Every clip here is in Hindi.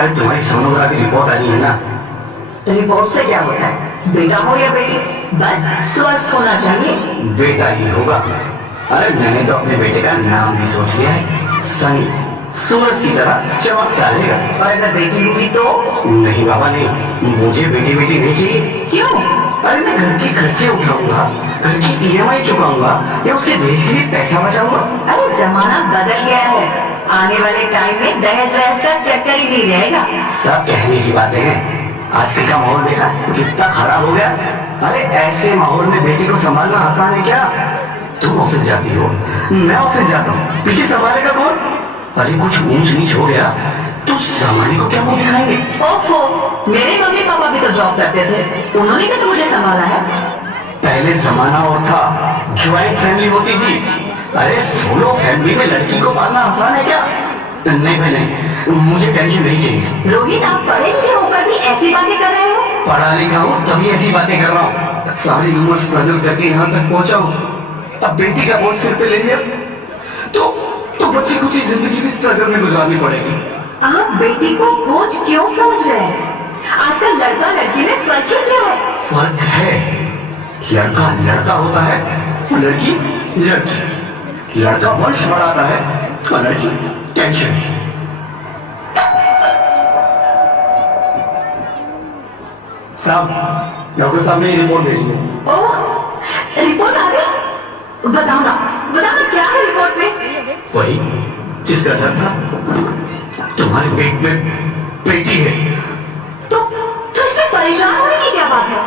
अरे तुम्हारी सोनोग्राफी रिपोर्ट आई है ना। रिपोर्ट से क्या होता है? बेटा हो या बेटी, बस स्वस्थ होना चाहिए। बेटा ही होगा। अरे मैंने तो अपने बेटे का नाम भी सोच लिया है, सनी। सूरज की तरह चमकता रहेगा। और अगर बेटी हुई तो? नहीं बाबा नहीं, मुझे बेटी बेटी नहीं चाहिए। क्यों? अरे मैं घर के खर्चे उठाऊंगा, घर की ईएमआई चुकाऊंगा या उसके दहेज के लिए पैसा बचाऊंगा। अरे जमाना बदल गया है, आने वाले टाइम में दहेज वहेज का चक्कर ही नहीं रहेगा। सब कहने की बातें हैं, आजकल का माहौल देखा कितना खराब हो गया। अरे ऐसे माहौल में बेटी को संभालना आसान है क्या? तुम ऑफिस जाती हो, मैं ऑफिस जाता हूँ, पीछे संभालेगा कौन? अरे कुछ ऊंच नीच हो गया तो सामान्य को क्या मुंह दिखाएंगे? ओफो, मेरे मम्मी पापा भी तो जॉब करते थे, उन्होंने भी तो मुझे संभाला है। पहले जमाना और था, ज्वाइंट फैमिली होती थी। अरे सोलो फैमिली में लड़की को पालना आसान है क्या? नहीं भाई नहीं, मुझे टेंशन नहीं चाहिए। रोहित, आप पढ़े लिखे होकर भी ऐसी बातें कर रहे हो? पढ़ा लिखा हूँ तभी ऐसी बातें कर रहा हूँ। सारी उम्र स्ट्रगल करके यहाँ तक पहुँचा हूँ, अब बेटी का बोझ सिर पे ले लिया तो बच्ची कुछ ही जिंदगी भी स्ट्रगल में गुजारनी पड़ेगी। आप बेटी को बोझ क्यों समझ रहे हैं? आजकल लड़का लड़की में फर्क ही क्या है? फर्क है, लड़का लड़का होता है, लड़की लड़की। लड़का वंश बढ़ाता है और लड़की टेंशन। साहब, डॉक्टर साहब ने रिपोर्ट भेजी है। ओह, रिपोर्ट आ गई? बताओ ना क्या है रिपोर्ट में? वही जिसका डर था, तुम्हारे पेट में बेटी है। तो इसमें परेशान होने की क्या बात है?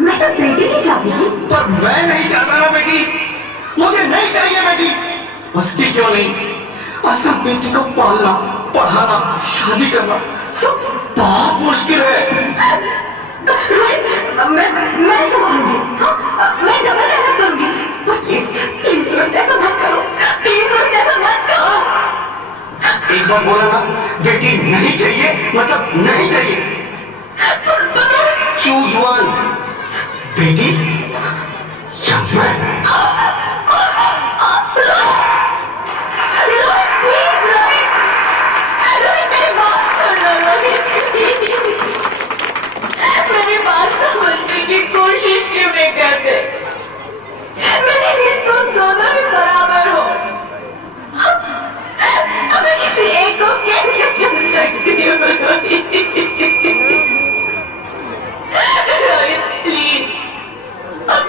मैं तो बेटी नहीं चाहती हूँ। पर मैं नहीं चाहता ना बेटी, मुझे नहीं चाहिए बेटी। बसती क्यों नहीं? आजकल बेटी को पालना, पढ़ाना, शादी करना सब बहुत मुश्किल है। मैं संभालूंगी, हाँ, मैं डबल मेहनत करूंगी। तो प्लीज ऐसा मत करो, प्लीज ऐसा मत करो। एक बार बोला ना, बेटी नहीं चाहिए मतलब नहीं चाहिए। चूज वन, बेटी या मैं। मेरी बात समझने की कोशिश क्यों नहीं करते? मेरे लिए तुम दोनों ही बराबर हो। अब मैं किसी एक को कैसे चुन सकती हूँ? रोहित प्लीज, अब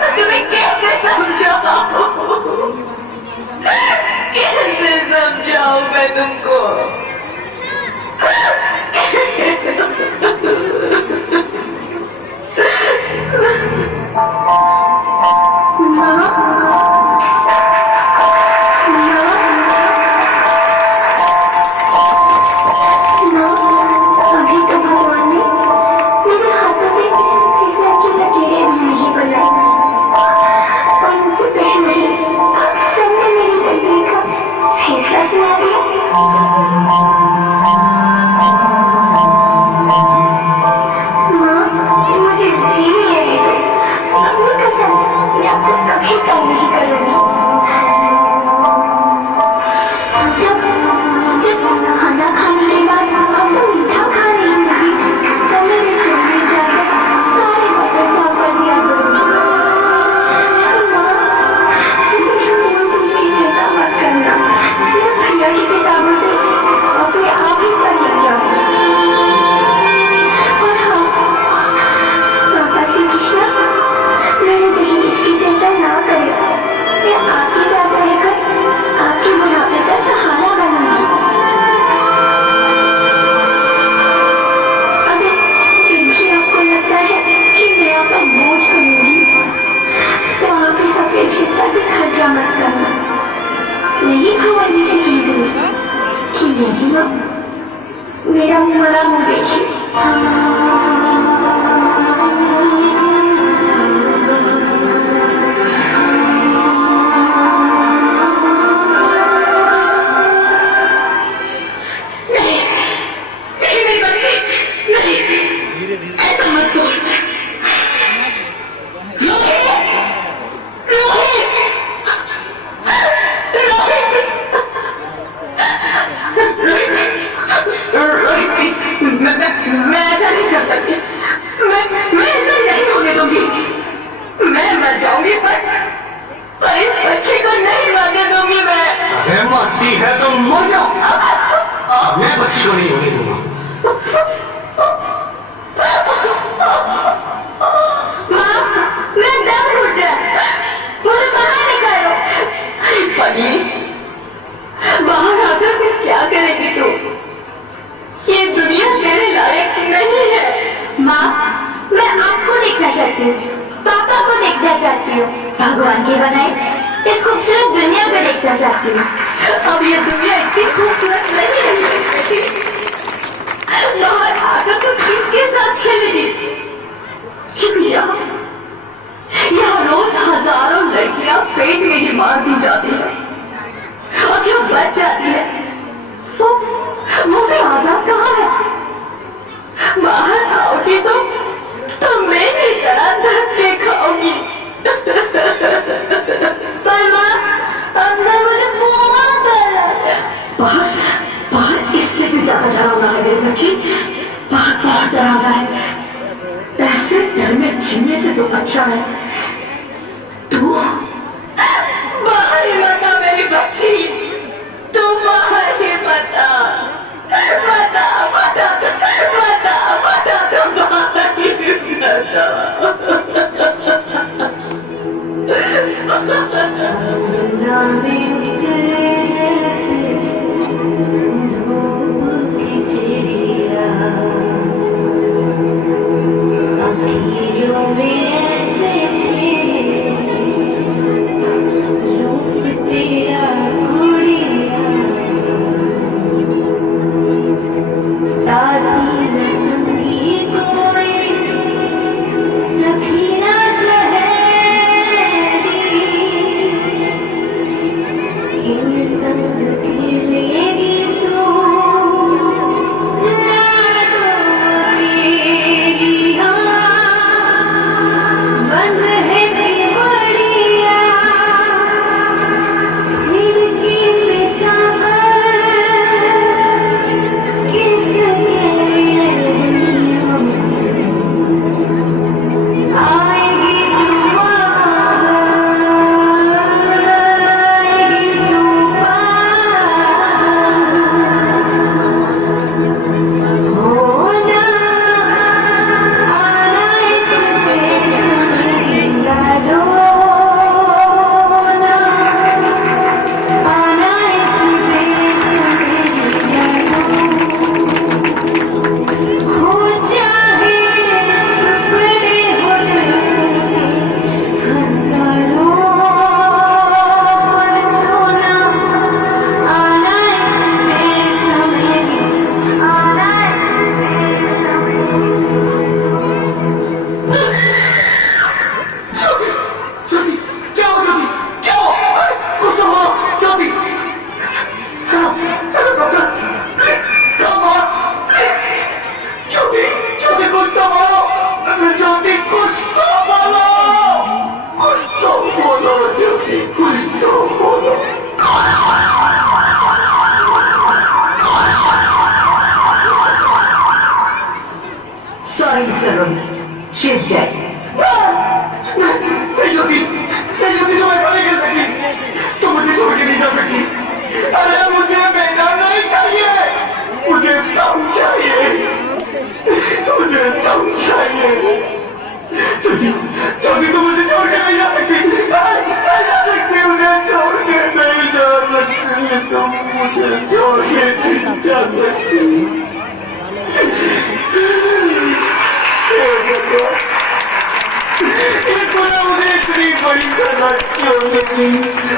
मैं तुम्हें कैसे समझाऊं? कैसे समझाऊं मैं तुमको? मेरा मरा मुंह देखिए। मैं बच्ची को नहीं होने दूंगा। माँ, मैं दम घुट रहा है, मुझे बाहर निकालो। पगली, बाहर आकर फिर क्या करेगी तू? ये दुनिया तेरे लायक नहीं है। माँ, मैं आपको देखना चाहती हूँ, पापा को देखना चाहती हूँ, भगवान की बनाई इस खूबसूरत दुनिया को देखना चाहती हूँ। अब ये दुनिया इतनी खूबसूरत नहीं रही है। बाहर आकर तो किसके साथ खेलेगी? क्योंकि यहाँ रोज हजारों लड़कियां पेट में ही मार दी जाती है, और जो बच जाती है वो भी आजाद कहाँ है? बाहर आओगी तो मेरी तरह धक्के खाओगी। पर माँ, अंदर मुझे बहुत डर है। बाहर बाहर इससे भी ज्यादा डरावना है मेरी बच्ची, बाहर बहुत डरावना है। ऐसे डर में जीने से तो अच्छा है तू बाहर ही मत आ मेरी बच्ची, तू बाहर ही मत आ, मत आ, मत आ, मत आ, मत आ, तू बाहर ही मत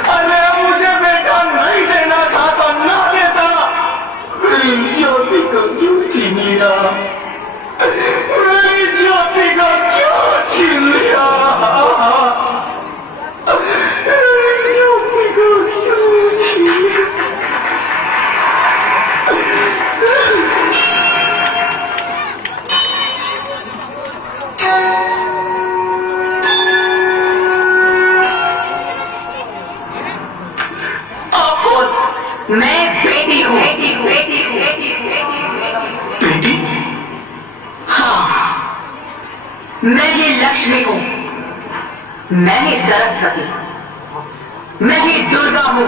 अरे मुझे बेटा नहीं देना था तो ना देता, ज्योति को क्यों छीन लिया, मेरी ज्योति को क्यों छीन लिया, ज्योति को क्यों छीन लिया। मैं बेटी हूँ। बेटी? हाँ, मैं ही लक्ष्मी हूँ, मैं ही सरस्वती, मैं ही दुर्गा हूँ,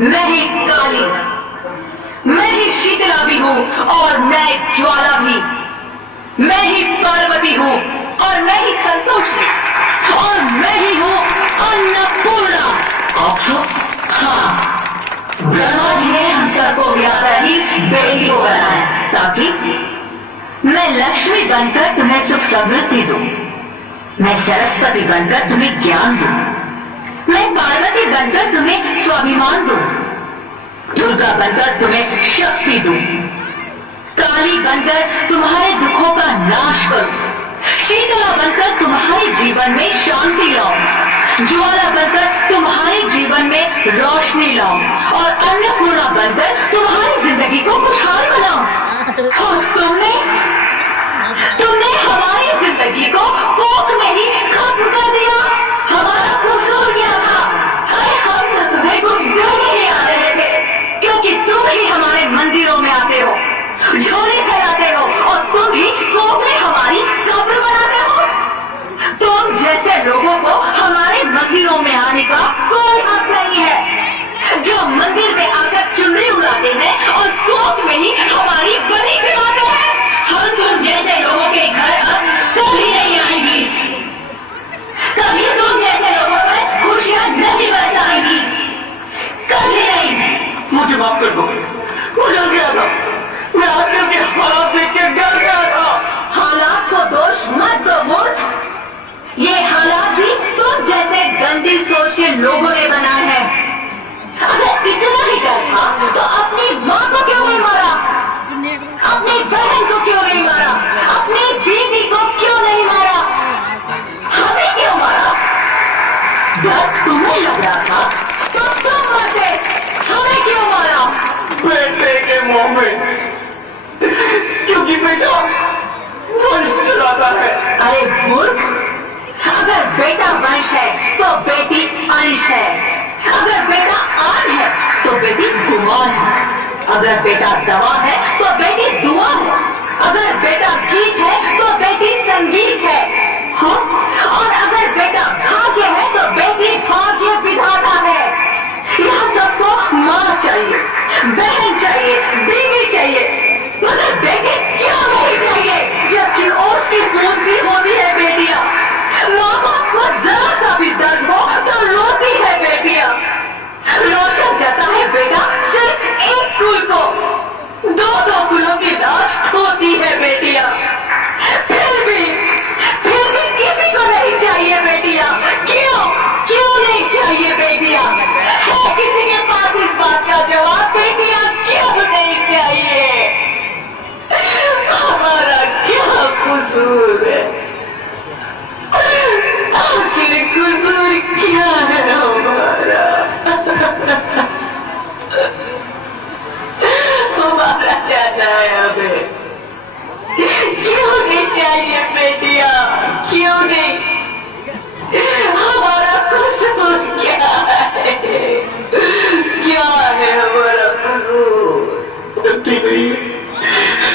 मैं ही काली, मैं ही शीतला भी हूँ और मैं ज्वाला भी। मैं ही पार्वती हूँ और मैं ही संतोषी और मैं ही हूँ अन्नपूर्णा। हाँ, ब्रह्मा जी ने हम सबको मिलाकर ही बेटी को बनाया ताकि मैं लक्ष्मी बनकर तुम्हें सुख समृद्धि दूं, मैं सरस्वती बनकर तुम्हें ज्ञान दूं, मैं पार्वती बनकर तुम्हें स्वाभिमान दूं, दुर्गा बनकर तुम्हें शक्ति दूं, काली बनकर तुम्हारे दुखों का नाश करूं, शीतला बनकर तुम्हारे जीवन में शांति लाऊं, ज्वाला बनकर तुम्हारे जीवन में रोशनी लाऊं और अन्नपूर्णा बनकर तुम्हारी जिंदगी को खुशहाल बनाऊं। और तुमने हमारी जिंदगी को कोख में ही खत्म कर दिया। हमारा कसूर क्या था? अरे हम तो तुम्हें कुछ देने ही आ रहे थे, क्योंकि तुम ही हमारे मंदिरों में आते हो, झोले फैलाते हो और तुम ही कोख में हमारी कब्र बनाते हो। तुम जैसे लोगों को हमारे मंदिरों में आने का कोई हक नहीं है, जो मंदिर में आकर चुनरी उड़ाते हैं और कोख में ही हमारी बलि चढ़ाते हैं। हम तुम जैसे लोगों के घर अब कभी नहीं आएंगी, कभी तुम जैसे लोगों पर खुशियां नहीं बरसाएंगी, कभी नहीं। मुझे माफ कर दो, वो डर गया था, मैं आजकल के हालात देख के डर गया था। हालात को दोष मत दो मूर्ख, ये हालात भी तुम जैसे गंदी सोच के लोगों ने बनाए हैं। अगर इतना ही डर था तो अपनी माँ को क्यों नहीं मारा, अपनी बहन को क्यों नहीं मारा, अपनी बीवी को क्यों नहीं मारा, हमें क्यों मारा? डर तुम्हें लग रहा था तो तुम मरते, हमें क्यों मारा? बेटे के मुंह में, क्योंकि बेटा वंश चलाता है। अरे मूर्ख, अगर बेटा वंश है तो बेटी अंश है, अगर बेटा आन है तो बेटी गुमान है, अगर बेटा दवा है तो बेटी दुआ है, अगर बेटा गीत है तो बेटी संगीत है, हाँ? और अगर बेटा भाग्य है तो बेटी भाग्य विधाता है। यह सबको माँ चाहिए, बहन चाहिए, बीवी चाहिए, मगर बेटी क्यों नहीं चाहिए? जबकि उसकी पूंजी होती है बेटियां। माँ बाप को जरा सा भी दर्द हो तो रोती है बेटियां। रोशन करता है बेटा सिर्फ एक कुल को, दो दो कुलों की लाश होती है बेटियां। फिर भी किसी को नहीं चाहिए बेटियां। क्यों नहीं चाहिए बेटियां? है किसी के पास इस बात का जवाब? बेटियां क्यों नहीं चाहिए? हमारा क्या कसूर है? आखिर कसूर क्या है हमारा? हमारा जाना है हमें। क्यों नहीं चाहिए बेटिया? क्यों नहीं? हमारा कसूर क्या है? क्या है हमारा कसूर?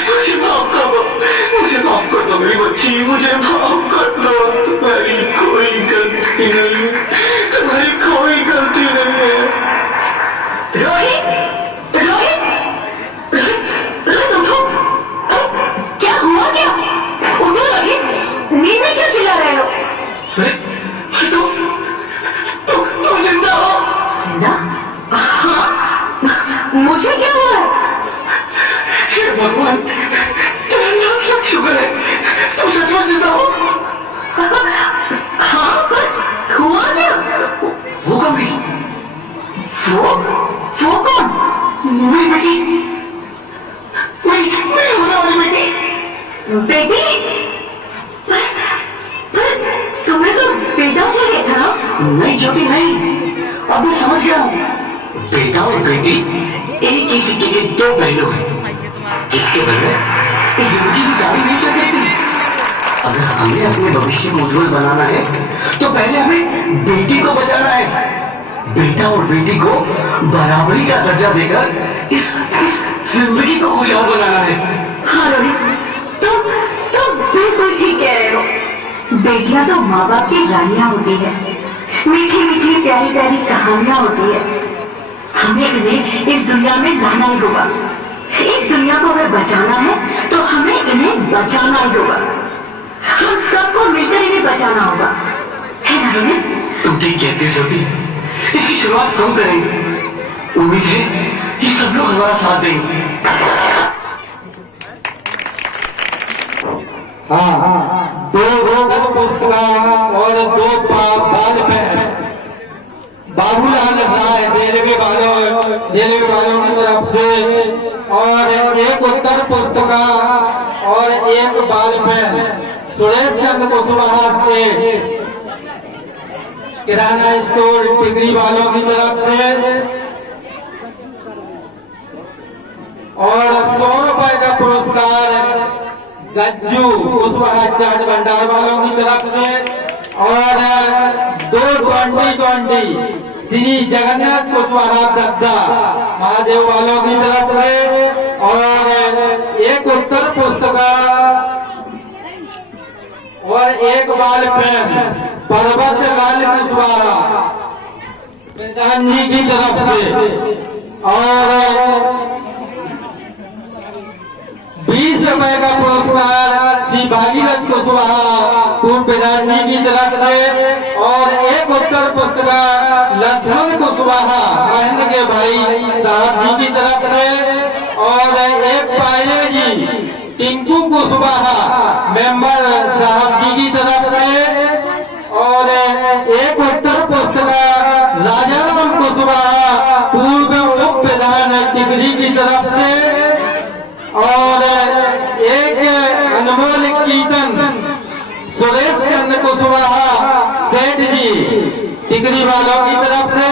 मुझे माफ कर दो, मुझे माफ कर दो मेरी बच्ची, मुझे माफ कर दो। तुम्हारी कोई गलती नहीं है, तुम्हारी कोई गलती नहीं है। रोहित, रोहित, रोहित उठो। क्या हुआ क्या? उठो रोहित, नींद में क्यों चिल्ला रहे हो? तुम जिंदा हो? जिंदा? हाँ, मुझे क्या हुआ है? हे भगवान, तेरा लाख लाख शुक्र है, तुम सच में जिंदा हो। हाँ, पर हुआ क्या? वो कौन थी? वो कौन? मेरी बेटी, मेरी होने वाली बेटी। बेटी? पर तुम्हें तो बेटा चाहिए था ना? नहीं ज्योति नहीं, अब मैं समझ गया हूँ। बेटा और बेटी एक ही सिक्के के दो पहलू हैं, जिसके बगैर इस जिंदगी की गाड़ी नहीं चल सकती। अगर हमें अपने भविष्य को उज्जवल बनाना है तो पहले हमें बेटी को बचाना है। बेटा और बेटी को बराबरी का दर्जा देकर इस जिंदगी को खुशहाल बनाना है। हाँ रोहित, तुम बिल्कुल ठीक कह रहे हो। बेटियां तो माँ बाप की रानियां होती है, मीठी मीठी प्यारी प्यारी कहानियां होती है। हमें इन्हें इस दुनिया में लाना ही होगा, इस दुनिया को अगर बचाना है तो हमें इन्हें बचाना ही होगा। हम सबको मिलकर इन्हें बचाना होगा, है ना विनय? तुम ठीक कहती हो ज्योति, इसकी शुरुआत हम करेंगे। उम्मीद है कि सब लोग हमारा साथ देंगे। हाँ, दो पुस्तक और दो बाल में बाबूलाल राय रेलवे वालों की तरफ से, और एक उत्तर पुस्तिका और एक बाल पेन सुरेश चंद्र कुशवाहा से, किराना स्टोर टिकरी वालों की तरफ से, और 100 रुपए का पुरस्कार गज्जू कुशवाहा चाट भंडार वालों की तरफ से, और 2 2020 श्री जगन्नाथ कुशवाहा दद्दा महादेव वालों की तरफ से, और एक उत्तर पुस्तिका और एक बाल पेन पर्वत लाल कुशवाहा प्रधान जी की तरफ से, और 20 रुपए का पुरस्कार श्री भागीरथ कुशवाहा पूर्व प्रधान जी की तरफ से, और एक उत्तर पुस्तिका लक्ष्मण कुशवाहा बहन के भाई साहब जी की तरफ से, और एक पायले जी टिंकू कुशवाहा मेंबर साहब जी की तरफ से, और एक उत्तर पुस्तिका राजाराम कुशवाहा पूर्व उप प्रधान टिकरी की तरफ से, और एक अनमोल कीर्तन सुरेश चंद्र कुशवाहा सेठ जी टिकरी वालों की तरफ से,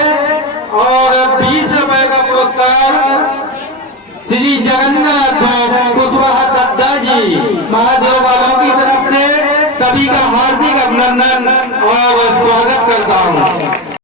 और 20 रुपए का पुरस्कार श्री जगन्नाथ कुशवाहा दद्दा जी महादेव वालों की तरफ से। सभी का हार्दिक अभिनंदन और स्वागत करता हूँ।